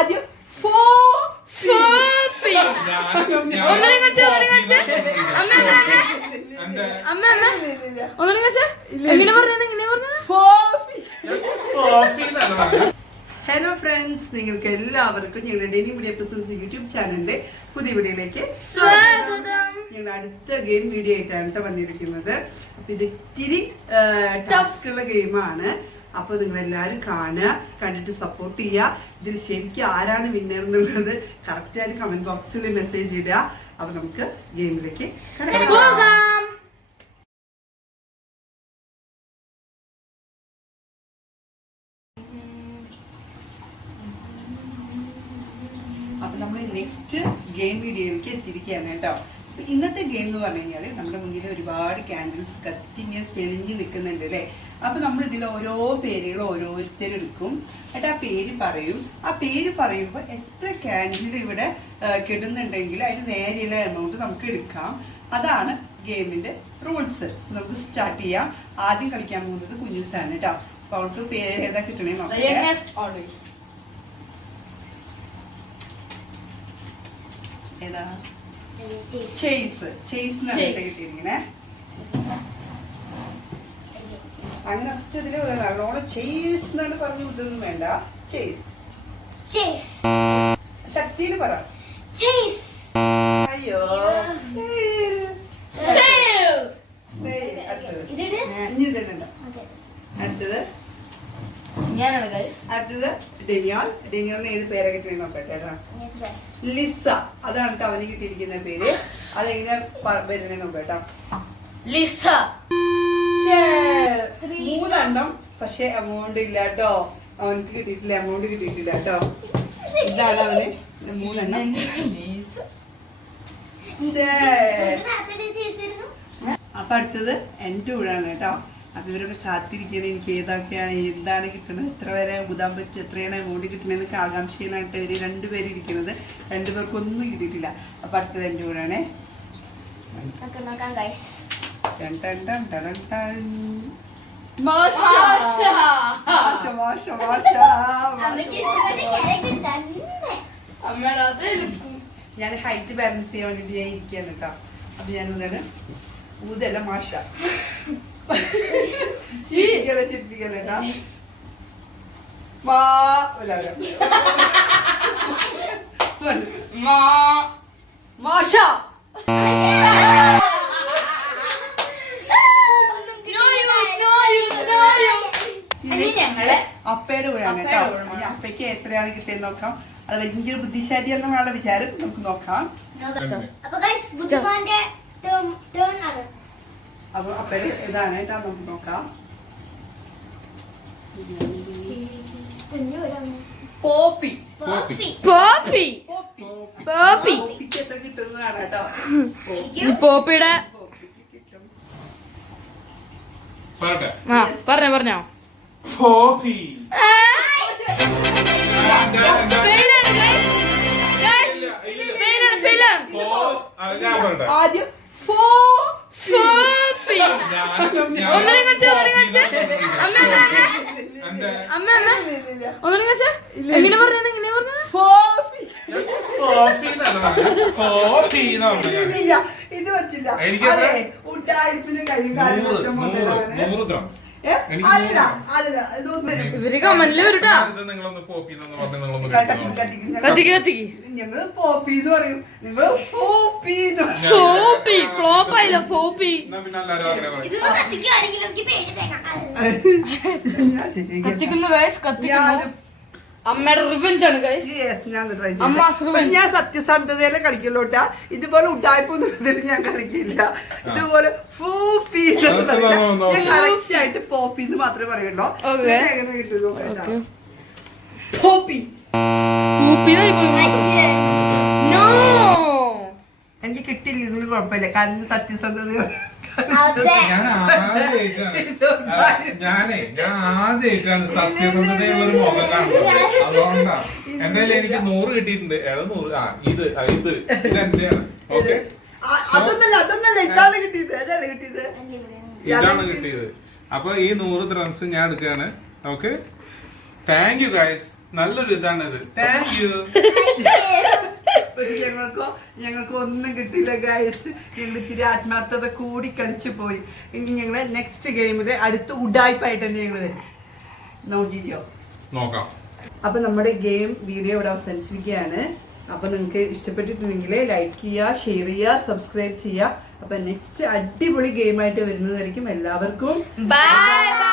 ആദ്യം hello friends, നിങ്ങൾക്ക് എല്ലാവർക്കും ഞങ്ങളുടെ ഡെയിലി മീഡിയ പ്രസൻസ് യൂട്യൂബ് ചാനലിന്റെ പുതിയ വീഡിയോയിലേക്ക് സ്വാഗതം. ഞങ്ങൾ അടുത്ത ഗെയിം വീഡിയോ ആയിട്ടാണ് വന്നിരിക്കുന്നത്. അപ്പൊ ഇത് ഇത്തിരി ടാസ്ക് ഉള്ള ഗെയിമാണ്. അപ്പോൾ നിങ്ങൾ എല്ലാവരും കാണുക, കണ്ടിട്ട് സപ്പോർട്ട് ചെയ്യുക. ഇതിൽ ശരിക്കും ആരാണ് വിന്നർ എന്നുള്ളത് കറക്റ്റായിട്ട് കമന്റ് ബോക്സിൽ മെസ്സേജ് ഇടുക. അപ്പോൾ നമുക്ക് ഗെയിമിലേക്ക് കടക്കാം. അപ്പൊ നമ്മൾ നെക്സ്റ്റ് ഗെയിം വീഡിയോയിലേക്ക് എത്തിയിരിക്കുകയാണ് കേട്ടോ. ഇന്നത്തെ ഗെയിം എന്ന് പറഞ്ഞു കഴിഞ്ഞാൽ നമ്മുടെ മുന്നിൽ ഒരുപാട് ക്യാൻഡിൽസ് കത്തിങ്ങനെ തെളിഞ്ഞ് നിൽക്കുന്നുണ്ട് അല്ലേ. അപ്പൊ നമ്മൾ ഇതിൽ ഓരോ പേരുകൾ ഓരോരുത്തരെടുക്കും, എന്നിട്ട് ആ പേര് പറയും. ആ പേര് പറയുമ്പോൾ എത്ര ക്യാൻഡിൽ ഇവിടെ കിടുന്നുണ്ടെങ്കിൽ അതിന് നേരെയുള്ള എമൗണ്ട് നമുക്ക് എടുക്കാം. അതാണ് ഗെയിമിന്റെ റൂൾസ്. നമുക്ക് സ്റ്റാർട്ട് ചെയ്യാം. ആദ്യം കളിക്കാൻ പോകുന്നത് കുഞ്ഞുസാണ് കേട്ടോ. അപ്പൊ അവൾക്ക് പേര് ഏതാ കിട്ടണേ നോക്കാം. ഏതാ? ചേസ്. കിട്ടിയിരിക്കണേ. അങ്ങനെ ഒറ്റതില് നല്ലോണം ചേസ് എന്നാണ് പറഞ്ഞു. ഇതൊന്നും വേണ്ട. ചേസ്. ശക്തിയിൽ പറ. അയ്യോ. അടുത്തത് ഡെനിയോൾ. ഡെനിയോളിന് ഏത് പേരെ കിട്ടിയെന്ന് നോക്കട്ടെ. ലിസ. അതാണ് കേട്ടോ അവന് കിട്ടിയിരിക്കുന്ന പേര്. അതെങ്ങനെ വരണേ നോക്കട്ടോ. ലിസ. 3 പക്ഷെ എമൗണ്ട് ഇല്ല കേട്ടോ. അവനക്ക് കിട്ടിയിട്ടില്ല, എമൗണ്ട് കിട്ടിയിട്ടില്ല കേട്ടോ. ഇതാണ് അവന് 3. അപ്പൊ അടുത്തത് എന്റെ കൂടാണ് കേട്ടോ. അപ്പൊ ഇവരൊക്കെ കാത്തിരിക്കണം എനിക്ക് ഏതൊക്കെയാണ് എന്താണ് കിട്ടുന്നത്, എത്ര വരെ ഊതാൻ പറ്റും, എത്രയാണ് എമൗണ്ട് കിട്ടണമെന്നൊക്കെ ആകാംക്ഷയിലായിട്ട് ഇവര് 2 പേര് ഇരിക്കുന്നത്. 2 പേർക്കൊന്നും കിട്ടിയിട്ടില്ല. അപ്പൊ അടുത്തത് എന്റെ കൂടാണ്. ഞാൻ ഹൈറ്റ് ബാലൻസ് ചെയ്യാൻ വേണ്ടിട്ട് ഞാൻ ഇരിക്കുകയാണ് കേട്ടോ. അപ്പൊ ഞാൻ ഊതല്ല മാഷ. ചിരിപ്പിക്കല്ലേട്ടാ. മാഷ. അപ്പയുടെ കൂടെയാണ് കേട്ടോ. അപ്പയ്ക്ക് എത്രയാണ് കിട്ടിയെന്ന് നോക്കാം. അത് വലിയൊരു ബുദ്ധിശാലി എന്നാണ് വിചാരം. നമുക്ക് നോക്കാം. അപ്പൊ അപ്പയുടെ ഇതാണ് കേട്ടോ. നമുക്ക് നോക്കാം. പോപ്പി. പോപ്പിക്ക് എത്ര കിട്ടുന്നതാണ് കേട്ടോ. പോപ്പിയുടെ പറഞ്ഞോ. ആദ്യം എങ്ങനെ പറഞ്ഞത്? ഇത് പറ്റില്ല. ഉഡായിപ്പിന് കഴിഞ്ഞ ഞങ്ങള് പോപ്പി എന്ന് പറയും, നിങ്ങള് ഫ്ലോപ്പായില്ല. ഫോപ്പി കത്തിക്കുന്നു. അമ്മയുടെ റിവെഞ്ച് ആണ് ഞാൻ സത്യസന്ധതയിലെ കളിക്കുള്ളൂട്ടാ. ഇതുപോലെ ഉഡായ്പൊന്നും എടുത്തിട്ട് ഞാൻ കളിക്കില്ല. ഇതുപോലെ ഫൂപ്പി ഞാൻ കറക്റ്റ് ആയിട്ട് പോപ്പി എന്ന് മാത്രമേ പറയുള്ളൂ. എങ്ങനെ കിട്ടുള്ളൂ? പോപ്പി. എനിക്ക് കിട്ടില്ല, ഇതിന് കുഴപ്പമില്ല. കാരണം സത്യസന്ധതയോടെ ഞാൻ ആദ്യമായിട്ടാണ് സത്യസന്ധതയുള്ള ഒരു മുഖം കാണുന്നത്. അതുകൊണ്ടാ എന്തായാലും എനിക്ക് 100 കിട്ടിയിട്ടുണ്ട്. 100. ഇത് എന്റെയാണ്. ഓക്കെ, ഇതാണ് കിട്ടിയത്. അപ്പൊ ഈ 100 ദ്രംസ് ഞാൻ എടുക്കുകയാണ്. Okay, thank you guys. നല്ലൊരു ഇതാണിത്. Thank you. പക്ഷെ ഞങ്ങൾക്ക് ഒന്നും കിട്ടിയില്ല ഗൈസ്. ഞങ്ങൾ ഇത്തിരി ആത്മാർത്ഥത കൂടി കളിച്ചു പോയി. ഇനി ഞങ്ങള് നെക്സ്റ്റ് ഗെയിമില് അടുത്ത ഉഡായ്പായിട്ട് തന്നെ ഞങ്ങള് വരും. നോക്കിക്കോ, നോക്കാം. അപ്പൊ നമ്മുടെ ഗെയിം വീഡിയോ ഇവിടെ അവസാനിച്ചിരിക്കുകയാണ്. അപ്പൊ നിങ്ങൾക്ക് ഇഷ്ടപ്പെട്ടിട്ടുണ്ടെങ്കിൽ ലൈക്ക് ചെയ്യുക, ഷെയർ ചെയ്യുക, സബ്സ്ക്രൈബ് ചെയ്യുക. അപ്പൊ നെക്സ്റ്റ് അടിപൊളി ഗെയിമായിട്ട് വരുന്നതായിരിക്കും. എല്ലാവർക്കും ബൈ ബൈ.